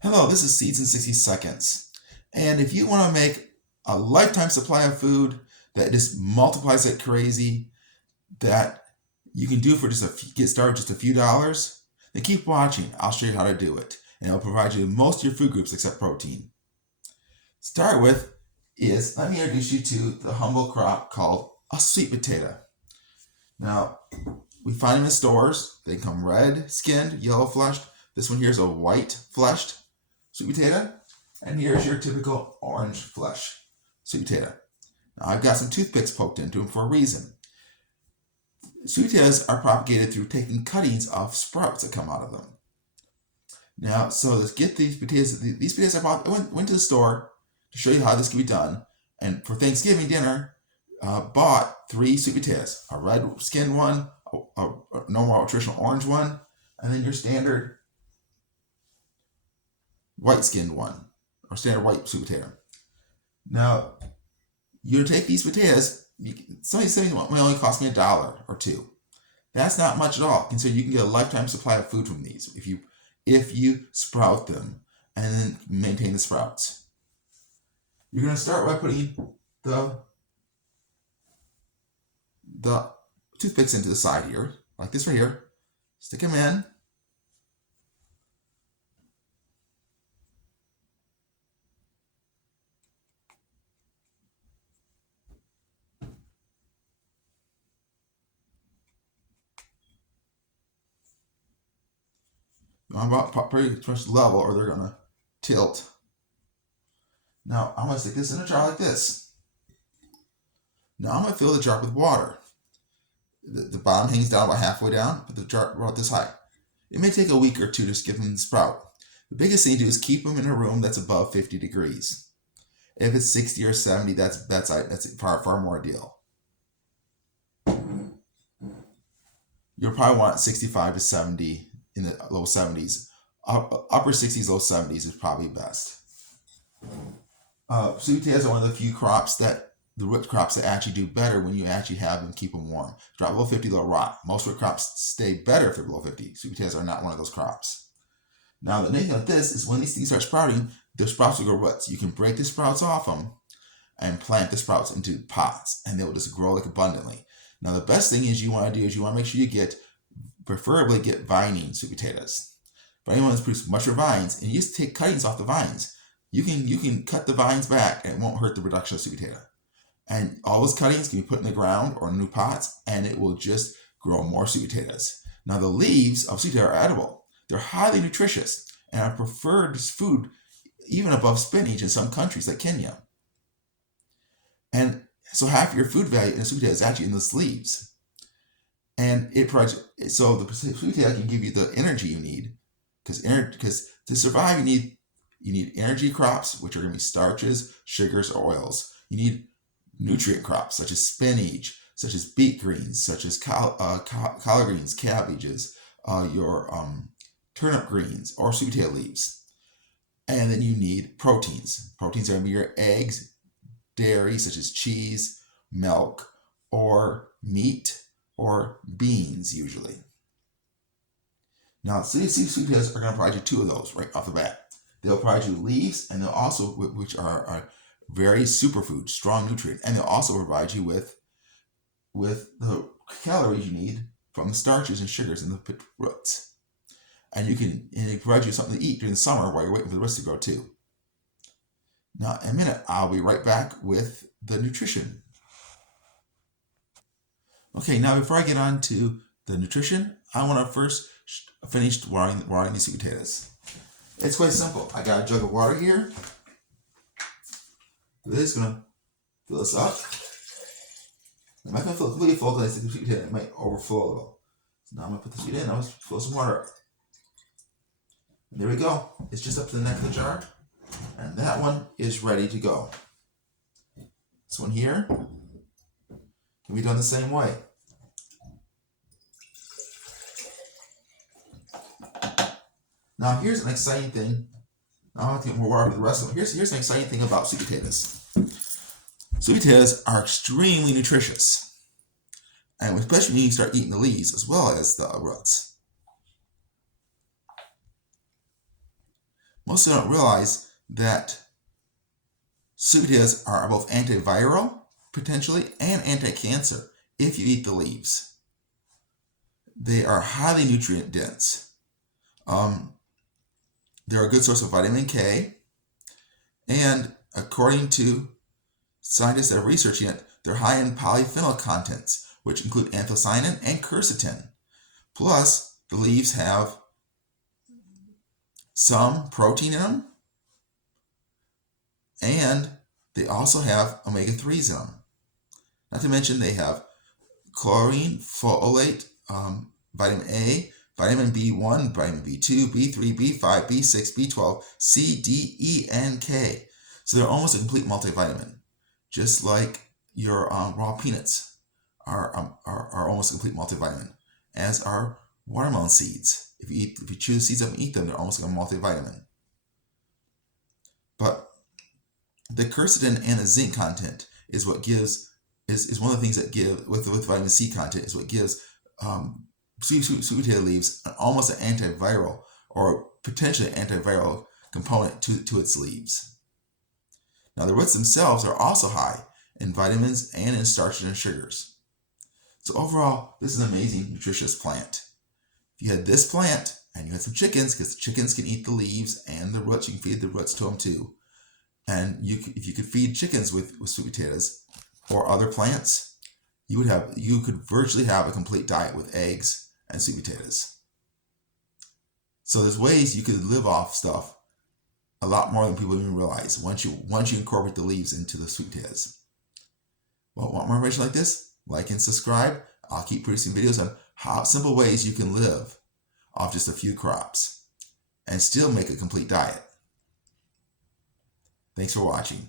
Hello, this is Seeds in 60 Seconds. And if you want to make a lifetime supply of food that just multiplies like crazy, that you can do for get started just a few dollars, then keep watching. I'll show you how to do it. And it'll provide you with most of your food groups except protein. Start with let me introduce you to the humble crop called a sweet potato. Now, we find them in stores. They come red skinned, yellow fleshed. This one here is a white fleshed sweet potato. And here's your typical orange flesh sweet potato. Now I've got some toothpicks poked into them for a reason. Sweet potatoes are propagated through taking cuttings off sprouts that come out of them. Now, so let's get these potatoes. These potatoes I went to the store to show you how this can be done. And for Thanksgiving dinner, bought 3 sweet potatoes: a red skinned one, a normal traditional orange one, and then your standard white skinned one, or standard white sweet potato. Now, you take these potatoes. Somebody said it only cost me $1 or $2. That's not much at all. Consider you can get a lifetime supply of food from these if you sprout them and then maintain the sprouts. You're going to start by putting the toothpicks into the side here, like this right here. Stick them in. I'm about pretty much level, or they're going to tilt. Now I'm going to stick this in a jar like this. Now I'm going to fill the jar with water. The bottom hangs down about halfway down, but the jar about this high. It may take a week or 2 to get them to sprout. The biggest thing to do is keep them in a room that's above 50 degrees. If it's 60 or 70, that's far more ideal. You'll probably want 65 to 70 in the low 70s. Upper 60s, low 70s is probably best. Sweet potatoes are one of the few crops the root crops that actually do better when you actually have them, keep them warm. Drop below 50, they'll rot. Most root crops stay better if they're below 50. Sweet potatoes are not one of those crops. Now, the neat thing with this is when these things start sprouting, the sprouts will grow roots. You can break the sprouts off them and plant the sprouts into pots, and they will just grow like abundantly. Now, the best thing you want to make sure you preferably get vining sweet potatoes. For anyone that's produced mature vines, and you just take cuttings off the vines, you can cut the vines back, and it won't hurt the production of sweet potato. And all those cuttings can be put in the ground or in new pots, and it will just grow more sweet potatoes. Now, the leaves of sweet potato are edible. They're highly nutritious and are preferred as food even above spinach in some countries like Kenya. And so half your food value in a sweet potato is actually in the leaves. And the sweet potato can give you the energy you need, because to survive you need energy crops, which are going to be starches, sugars, or oils. You need nutrient crops such as spinach, such as beet greens, such as collard greens, cabbages, your turnip greens, or sweet potato leaves. And then you need proteins. Proteins are going to be your eggs, dairy, such as cheese, milk, or meat, or beans usually. Now, sweet potatoes are going to provide you 2 of those right off the bat. They'll provide you leaves, and they'll also, which are very superfood, strong nutrient, and they'll also provide you with the calories you need from the starches and sugars in the roots. And it provides you something to eat during the summer while you're waiting for the roots to grow too. Now, in a minute, I'll be right back with the nutrition. Okay, now before I get on to the nutrition, I want to first finish watering these sweet potatoes. It's quite simple. I got a jug of water here. This is going to fill this up. I'm not going to fill it completely full because I think the sweet potato might overflow a little. So now I'm going to put the sweet in. I'll fill some water up. And there we go. It's just up to the neck of the jar. And that one is ready to go. This one here can be done the same way. Now here's an exciting thing. I'll have to get more water for the rest of them. Here's an exciting thing about sweet potatoes. Sweet potatoes are extremely nutritious, and especially when you start eating the leaves as well as the roots. Most people don't realize that sweet potatoes are both antiviral, potentially, and anti-cancer if you eat the leaves. They are highly nutrient dense. They're a good source of vitamin K, and according to scientists that are researching it, they're high in polyphenol contents, which include anthocyanin and quercetin. Plus, the leaves have some protein in them, and they also have omega-3s in them. Not to mention they have chlorine, folate, vitamin A, vitamin B1, vitamin B2, B3, B5, B6, B12, C, D, E, and K. So they're almost a complete multivitamin, just like your raw peanuts are almost a complete multivitamin, as are watermelon seeds. If you chew the seeds up and eat them, they're almost like a multivitamin. But the quercetin and the zinc content is what gives is one of the things that give with vitamin C content is what gives sweet potato leaves almost an antiviral or potentially antiviral component to its leaves. Now the roots themselves are also high in vitamins and in starches and sugars. So overall, this is an amazing nutritious plant. If you had this plant and you had some chickens, because chickens can eat the leaves and the roots, you can feed the roots to them too. And if you could feed chickens with sweet potatoes or other plants, you could virtually have a complete diet with eggs and sweet potatoes. So there's ways you could live off stuff a lot more than people even realize once you incorporate the leaves into the sweet potatoes. Well, want more information like this? Like and subscribe. I'll keep producing videos on simple ways you can live off just a few crops and still make a complete diet. Thanks for watching.